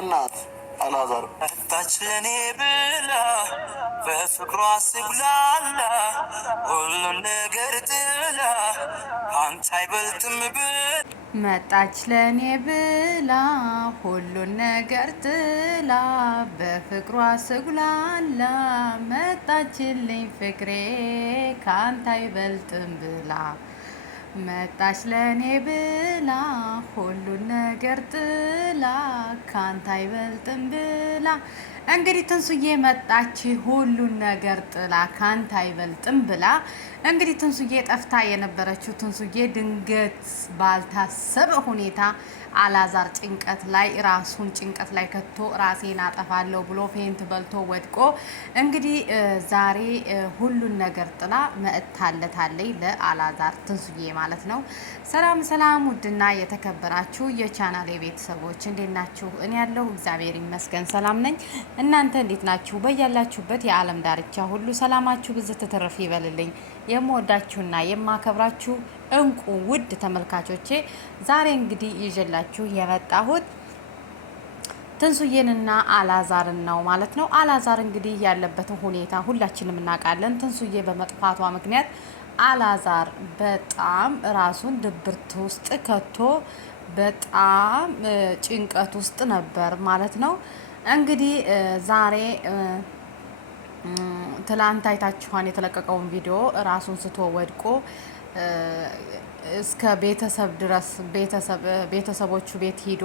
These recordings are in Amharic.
በእናት አላዛር መጣች ለኔ ብላ በፍቅሯ ስጉላላ ሁሉን ነገር ጥላ አንተ አይበልጥም መጣች ለኔ ብላ ሁሉን ነገር ጥላ በፍቅሯ ስጉላላ መጣችልኝ ፍቅሬ ካንተ አይበልጥም ብላ መጣች ለኔ ብላ ሁሉን ነገር ጥላ ካንተ አይበልጥም ብላ። እንግዲህ ትንሱዬ መጣች ሁሉን ነገር ጥላ ካንተ አይበልጥም ብላ። እንግዲህ ትንሱዬ ጠፍታ የነበረችው ትንሱዬ ድንገት ባልታሰበ ሁኔታ አላዛር ራሱን ጭንቀት ላይ ከቶ ራሴን አጠፋለሁ ብሎ ፌንት በልቶ ወድቆ እንግዲህ ዛሬ ሁሉን ነገር ጥላ መጥታለታለች ለአላዛር ትንሱዬ ማለት ነው። ሰላም ሰላም፣ ውድና የተከበራችሁ የቻናሌ ቤተሰቦች እንዴት ናችሁ? እኔ ያለሁ እግዚአብሔር ይመስገን ሰላም ነኝ። እናንተ እንዴት ናችሁ? በያላችሁበት የዓለም ዳርቻ ሁሉ ሰላማችሁ ብዝት ትርፍ ይበልልኝ። የምወዳችሁና የማከብራችሁ እንቁ ውድ ተመልካቾቼ ዛሬ እንግዲህ ይዤላችሁ የመጣሁት ትንሱዬንና አላዛርን ነው ማለት ነው። አላዛር እንግዲህ ያለበትን ሁኔታ ሁላችንም እናውቃለን። ትንሱዬ በመጥፋቷ ምክንያት አላዛር በጣም ራሱን ድብርት ውስጥ ከቶ በጣም ጭንቀት ውስጥ ነበር ማለት ነው። እንግዲህ ዛሬ ትላንት አይታችኋን የተለቀቀውን ቪዲዮ ራሱን ስቶ ወድቆ እስከ ቤተሰብ ድረስ ቤተሰቦቹ ቤት ሂዶ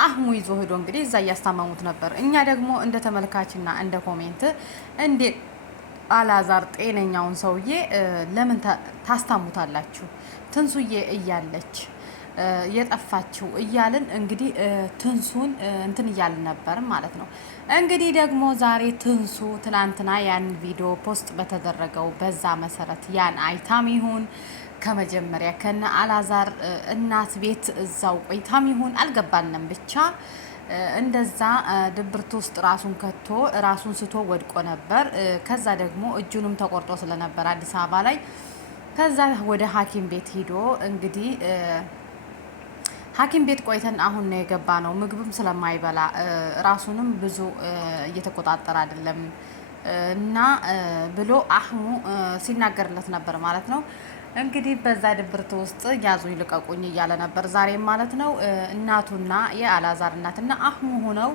አህሙ ይዞ ሄዶ እንግዲህ እዛ እያስታመሙት ነበር። እኛ ደግሞ እንደ ተመልካችና እንደ ኮሜንት እንዴ አላዛር ጤነኛውን ሰውዬ ለምን ታስታሙታላችሁ? ትንሱዬ እያለች የጠፋችው እያልን እንግዲህ ትንሱን እንትን እያልን ነበር ማለት ነው። እንግዲህ ደግሞ ዛሬ ትንሱ ትናንትና ያን ቪዲዮ ፖስት በተደረገው በዛ መሰረት ያን አይታም ይሁን ከመጀመሪያ ከነ አላዛር እናት ቤት እዛው ቆይታም ይሁን አልገባንም፣ ብቻ እንደዛ ድብርት ውስጥ ራሱን ከቶ ራሱን ስቶ ወድቆ ነበር። ከዛ ደግሞ እጁንም ተቆርጦ ስለነበር አዲስ አበባ ላይ ከዛ ወደ ሐኪም ቤት ሂዶ እንግዲህ ሐኪም ቤት ቆይተን አሁን ነው የገባ ነው። ምግብም ስለማይበላ ራሱንም ብዙ እየተቆጣጠረ አይደለም እና ብሎ አህሙ ሲናገርለት ነበር ማለት ነው። እንግዲህ በዛ ድብርት ውስጥ ያዙኝ ልቀቁኝ እያለ ነበር ዛሬም ማለት ነው። እናቱና የአላዛር እናትና አህሙ ሆነው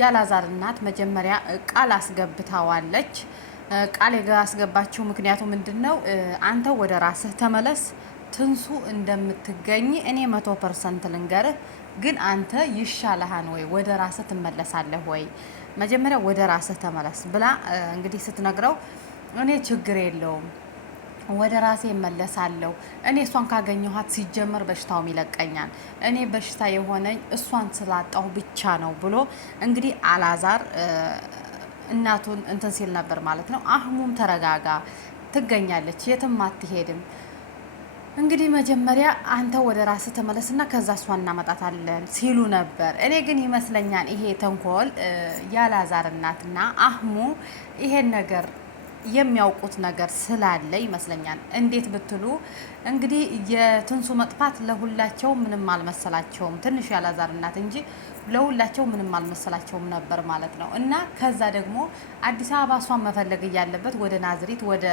የአላዛር እናት መጀመሪያ ቃል አስገብታዋለች። ቃል ያስገባችው ምክንያቱ ምንድን ነው? አንተ ወደ ራስህ ተመለስ፣ ትንሱ እንደምትገኝ እኔ 100% ልንገርህ፣ ግን አንተ ይሻልሃን ወይ ወደ ራስህ ትመለሳለህ ወይ? መጀመሪያ ወደ ራስህ ተመለስ ብላ እንግዲህ ስትነግረው እኔ ችግር የለውም ወደ ራሴ እመለሳለሁ፣ እኔ እሷን ካገኘኋት ሲጀመር በሽታውም ይለቀኛል፣ እኔ በሽታ የሆነኝ እሷን ስላጣሁ ብቻ ነው ብሎ እንግዲህ አላዛር እናቱን እንትን ሲል ነበር ማለት ነው። አህሙም ተረጋጋ፣ ትገኛለች፣ የትም አትሄድም። እንግዲህ መጀመሪያ አንተ ወደ ራስህ ተመለስና ከዛ እሷን እናመጣታለን ሲሉ ነበር። እኔ ግን ይመስለኛል ይሄ ተንኮል የአላዛር እናትና አህሙ ይሄን ነገር የሚያውቁት ነገር ስላለ ይመስለኛል። እንዴት ብትሉ እንግዲህ የትንሱ መጥፋት ለሁላቸው ምንም አልመሰላቸውም፣ ትንሽ የአላዛር እናት እንጂ ለሁላቸው ምንም አልመሰላቸውም ነበር ማለት ነው። እና ከዛ ደግሞ አዲስ አበባ እሷን መፈለግ እያለበት ወደ ናዝሪት ወደ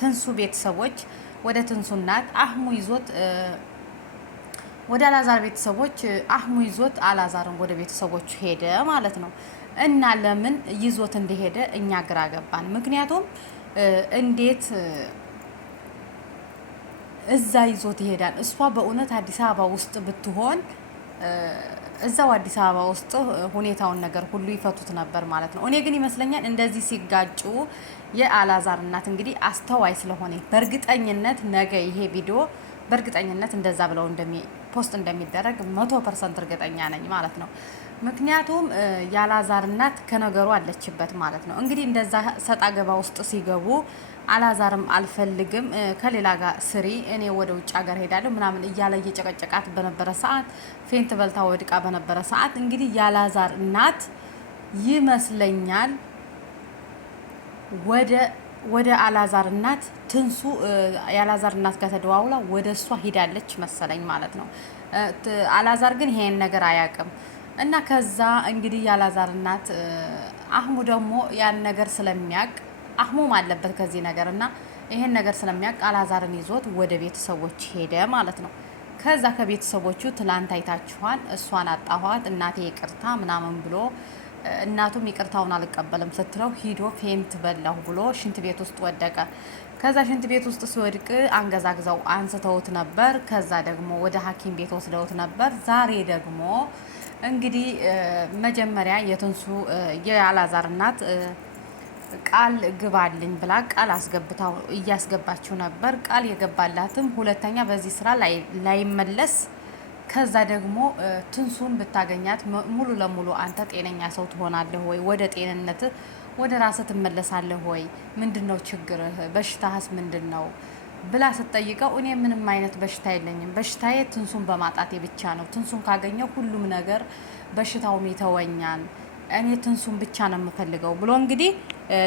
ትንሱ ቤተሰቦች ወደ ትንሱ እናት አህሙ ይዞት ወደ አላዛር ቤተሰቦች አህሙ ይዞት አላዛርን ወደ ቤተሰቦቹ ሄደ ማለት ነው። እና ለምን ይዞት እንደሄደ እኛ ግራ ገባን። ምክንያቱም እንዴት እዛ ይዞት ይሄዳል? እሷ በእውነት አዲስ አበባ ውስጥ ብትሆን እዛው አዲስ አበባ ውስጥ ሁኔታውን ነገር ሁሉ ይፈቱት ነበር ማለት ነው። እኔ ግን ይመስለኛል እንደዚህ ሲጋጩ የአላዛር እናት እንግዲህ አስተዋይ ስለሆነ በእርግጠኝነት ነገ ይሄ ቪዲዮ በእርግጠኝነት እንደዛ ብለው ፖስት እንደሚደረግ 100% እርግጠኛ ነኝ ማለት ነው። ምክንያቱም የአላዛር እናት ከነገሩ አለችበት ማለት ነው። እንግዲህ እንደዛ ሰጣ ገባ ውስጥ ሲገቡ አላዛርም አልፈልግም ከሌላ ጋር ስሪ፣ እኔ ወደ ውጭ ሀገር ሄዳለሁ ምናምን እያለ እየጨቀጨቃት በነበረ ሰዓት፣ ፌንት በልታ ወድቃ በነበረ ሰዓት እንግዲህ የአላዛር እናት ይመስለኛል ወደ አላዛር እናት ትንሱ የአላዛር እናት ጋር ተደዋውላ ወደ እሷ ሂዳለች መሰለኝ ማለት ነው። አላዛር ግን ይሄን ነገር አያውቅም። እና ከዛ እንግዲህ ያላዛር እናት አህሙ ደግሞ ያን ነገር ስለሚያውቅ አህሙም አለበት ከዚህ ነገር እና ይሄን ነገር ስለሚያውቅ አላዛርን ይዞት ወደ ቤተሰቦች ሄደ ማለት ነው። ከዛ ከቤተሰቦቹ ትላንት አይታችኋል፣ እሷን አጣኋት እናቴ ይቅርታ ምናምን ብሎ እናቱም ይቅርታውን አልቀበልም ስትለው ሂዶ ፌንት በላሁ ብሎ ሽንት ቤት ውስጥ ወደቀ። ከዛ ሽንት ቤት ውስጥ ሲወድቅ አንገዛግዘው አንስተውት ነበር። ከዛ ደግሞ ወደ ሐኪም ቤት ወስደውት ነበር። ዛሬ ደግሞ እንግዲህ መጀመሪያ የትንሱ የአላዛር እናት ቃል ግባልኝ ብላ ቃል አስገብታው እያስገባችው ነበር። ቃል የገባላትም ሁለተኛ በዚህ ስራ ላይመለስ ከዛ ደግሞ ትንሱን ብታገኛት ሙሉ ለሙሉ አንተ ጤነኛ ሰው ትሆናለህ ወይ? ወደ ጤንነት ወደ ራስህ ትመለሳለህ ወይ? ምንድነው ችግርህ? በሽታህስ ምንድነው ብላ ስትጠይቀው እኔ ምንም አይነት በሽታ የለኝም፣ በሽታዬ ትንሱን በማጣቴ ብቻ ነው። ትንሱን ካገኘው ሁሉም ነገር በሽታውም ይተወኛል። እኔ ትንሱን ብቻ ነው የምፈልገው ብሎ እንግዲህ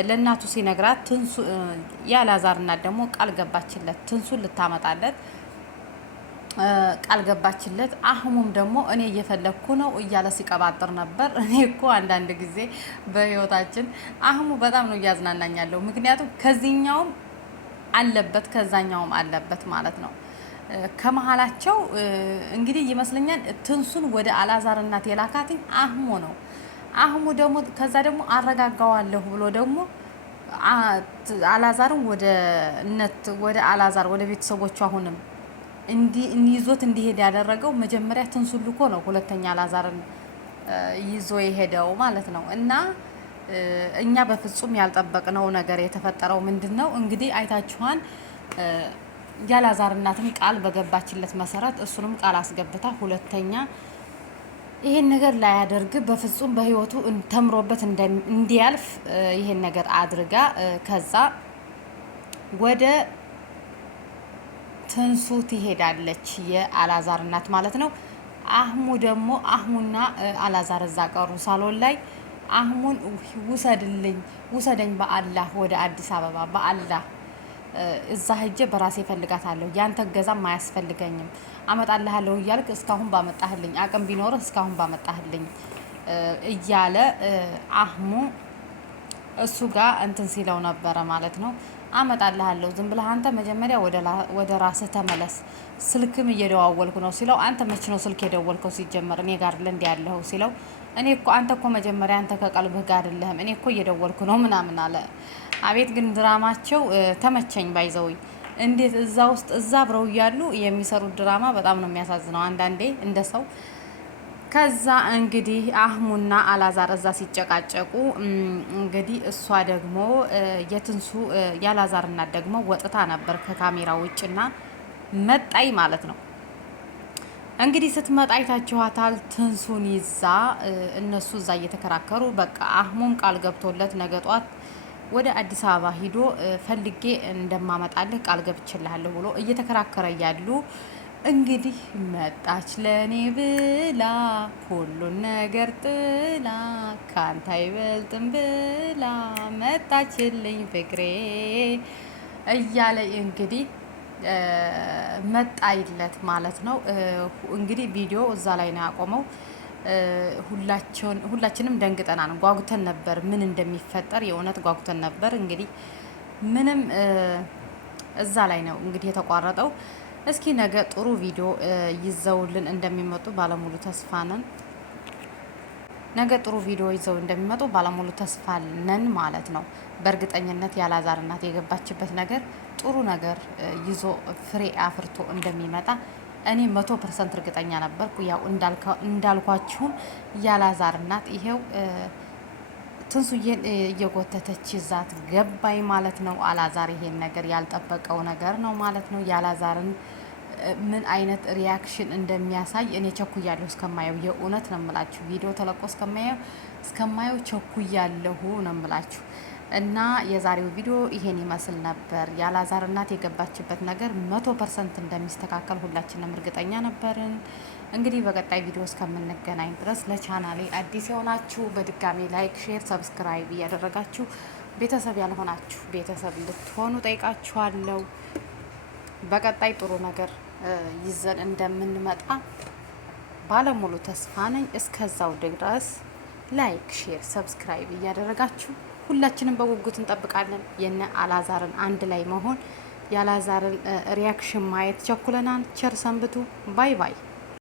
ለእናቱ ሲነግራት ትንሱ ያላዛር እናት ደግሞ ቃል ገባችለት፣ ትንሱን ልታመጣለት ቃል ገባችለት። አህሙም ደግሞ እኔ እየፈለግኩ ነው እያለ ሲቀባጥር ነበር። እኔ እኮ አንዳንድ ጊዜ በህይወታችን አህሙ በጣም ነው እያዝናናኛለሁ። ምክንያቱም ከዚህኛውም አለበት ከዛኛውም አለበት ማለት ነው። ከመሀላቸው እንግዲህ ይመስለኛል ትንሱን ወደ አላዛር እናት የላካትኝ አህሙ ነው። አህሙ ደግሞ ከዛ ደግሞ አረጋጋዋለሁ ብሎ ደግሞ አላዛርን ወደ አላዛር ወደ ቤተሰቦቹ አሁንም ይዞት እንዲሄድ ያደረገው መጀመሪያ ትንሱን ልኮ ነው። ሁለተኛ አላዛርን ይዞ የሄደው ማለት ነው። እና እኛ በፍጹም ያልጠበቅነው ነገር የተፈጠረው ምንድን ነው እንግዲህ አይታችኋን። ያላዛር እናትም ቃል በገባችለት መሰረት እሱንም ቃል አስገብታ ሁለተኛ ይሄን ነገር ላያደርግ በፍጹም በህይወቱ ተምሮበት እንዲያልፍ ይሄን ነገር አድርጋ ከዛ ወደ ትንሱ ትሄዳለች፣ የአላዛር እናት ማለት ነው። አህሙ ደግሞ አህሙና አላዛር እዛ ቀሩ ሳሎን ላይ። አህሙን ውሰደኝ በአላህ ወደ አዲስ አበባ በአላህ እዛ ሄጄ በራሴ እፈልጋታለሁ፣ ያንተ ገዛም አያስፈልገኝም፣ አመጣልሃለሁ እያልክ እስካሁን ባመጣህልኝ አቅም ቢኖርህ እስካሁን ባመጣህልኝ እያለ አህሙ እሱ ጋር እንትን ሲለው ነበረ ማለት ነው። አመጣልሃለሁ ዝም ብለህ አንተ መጀመሪያ ወደ ራስህ ተመለስ፣ ስልክም እየደዋወልኩ ነው ሲለው፣ አንተ መች ነው ስልክ የደወልከው ሲጀመር እኔ ጋር ለእንዲ ያለኸው ሲለው፣ እኔ እኮ አንተ እኮ መጀመሪያ አንተ ከቀልብህ ጋር አይደለህም፣ እኔ እኮ እየደወልኩ ነው ምናምን አለ። አቤት ግን ድራማቸው ተመቸኝ። ባይዘውኝ እንዴት እዛ ውስጥ እዛ አብረው እያሉ የሚሰሩት ድራማ በጣም ነው የሚያሳዝነው አንዳንዴ እንደ ሰው። ከዛ እንግዲህ አህሙና አላዛር እዛ ሲጨቃጨቁ እንግዲህ እሷ ደግሞ የትንሱ ያላዛር እናት ደግሞ ወጥታ ነበር ከካሜራ ውጭና መጣይ ማለት ነው። እንግዲህ ስትመጣ አይታችኋታል። ትንሱን ይዛ እነሱ እዛ እየተከራከሩ በቃ አህሙም ቃል ገብቶለት ነገ ጧት ወደ አዲስ አበባ ሂዶ ፈልጌ እንደማመጣልህ ቃል ገብችልሃለሁ ብሎ እየተከራከረ ያሉ እንግዲህ መጣች ለኔ ብላ ሁሉን ነገር ጥላ ካንተ አይበልጥም ብላ መጣችልኝ ፍቅሬ እያለ እንግዲህ መጣይለት ማለት ነው። እንግዲህ ቪዲዮ እዛ ላይ ነው ያቆመው። ሁላችንም ደንግጠናል፣ ጓጉተን ነበር ምን እንደሚፈጠር የእውነት ጓጉተን ነበር። እንግዲህ ምንም እዛ ላይ ነው እንግዲህ የተቋረጠው። እስኪ ነገ ጥሩ ቪዲዮ ይዘውልን እንደሚመጡ ባለሙሉ ተስፋ ነን። ነገ ጥሩ ቪዲዮ ይዘው እንደሚመጡ ባለሙሉ ተስፋ ነን ማለት ነው። በእርግጠኝነት ያላዛር እናት የገባችበት ነገር ጥሩ ነገር ይዞ ፍሬ አፍርቶ እንደሚመጣ እኔ 100% እርግጠኛ ነበርኩ። ያው እንዳልኳችሁም ያላዛር እናት ይሄው ትንሱዬን እየጎተተች ይዛት ገባይ ማለት ነው። አላዛር ይሄን ነገር ያልጠበቀው ነገር ነው ማለት ነው። ያላዛርን ምን አይነት ሪያክሽን እንደሚያሳይ እኔ ቸኩያለሁ እስከማየው። የእውነት ነው የምላችሁ፣ ቪዲዮ ተለቆ እስከማየው ቸኩያለሁ ነው የምላችሁ። እና የዛሬው ቪዲዮ ይሄን ይመስል ነበር። ያላዛር እናት የገባችበት ነገር 100% እንደሚስተካከል ሁላችንም እርግጠኛ ነበርን። እንግዲህ በቀጣይ ቪዲዮ እስከምንገናኝ ድረስ ለቻናሌ አዲስ የሆናችሁ በድጋሚ ላይክ፣ ሼር፣ ሰብስክራይብ እያደረጋችሁ ቤተሰብ ያልሆናችሁ ቤተሰብ እንድትሆኑ ጠይቃችኋለሁ። በቀጣይ ጥሩ ነገር ይዘን እንደምንመጣ ባለሙሉ ተስፋ ነኝ። እስከዛው ድረስ ላይክ፣ ሼር፣ ሰብስክራይብ እያደረጋችሁ ሁላችንም በጉጉት እንጠብቃለን የነ አላዛርን አንድ ላይ መሆን የአላዛርን ሪያክሽን ማየት ቸኩለናል። ቸር ሰንብቱ። ባይ ባይ።